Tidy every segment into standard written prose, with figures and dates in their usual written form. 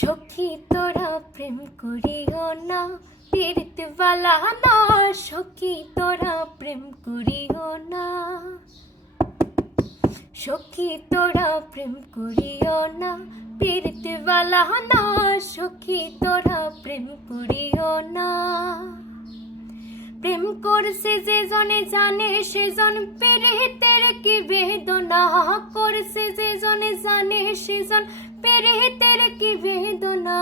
সখী তোরা প্রেম করিও না, পীড়িতওয়ালা না। সখী তোরা প্রেম করিও না, সখী তোরা প্রেম করিও না, পীড়িতওয়ালা না। সখী তোরা প্রেম করিও না। প্রেম করছে যে জনে জানে সেজন পীড়িতের কি বেদনা। করছে যে জনে জানে সেজন পীড়িতের কি বেদনা।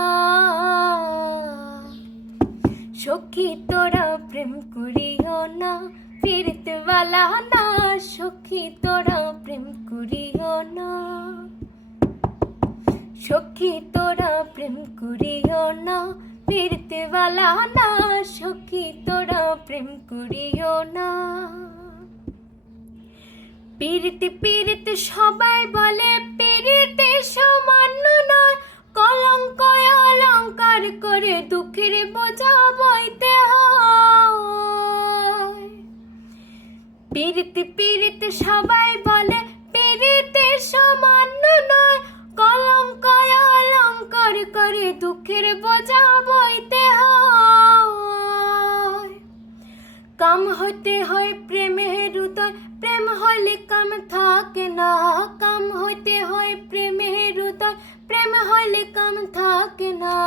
সখী তোরা প্রেম করিও না, পীড়িতওয়ালা না। সখী তোরা প্রেম করিও না, সখী তোরা প্রেম করিও না, পীড়িতওয়ালা না। সখী তোরা প্রেম করিও না। পীড়িত পীড়িত সবাই বলে পীড়িতে সামান্য নয়। কলঙ্ক অলঙ্কার করে দুঃখের বোঝা বইতে হয়। পীড়িত পীড়িত সবাই বলে পীড়িতে সামান্য নয়। কলঙ্ক অলঙ্কার করে দুঃখের বোঝা বইতে হয়। কাম হইতে হয় প্রেমের উদয়, প্রেম হলে কাম থাকে না। কাম হইতে হয় প্রেমের উদয়, প্রেম হলে কাম থাকে না।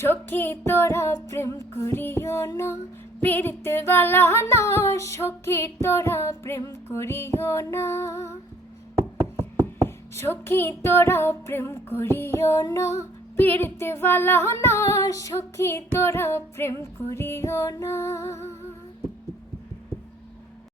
সখী তোরা প্রেম করিও না, পীড়িতওয়ালা না। সখী তোরা প্রেম করিও না, সখী তোরা প্রেম করিও না, পীড়িতওয়ালা না। সখী তোরা প্রেম করিও না।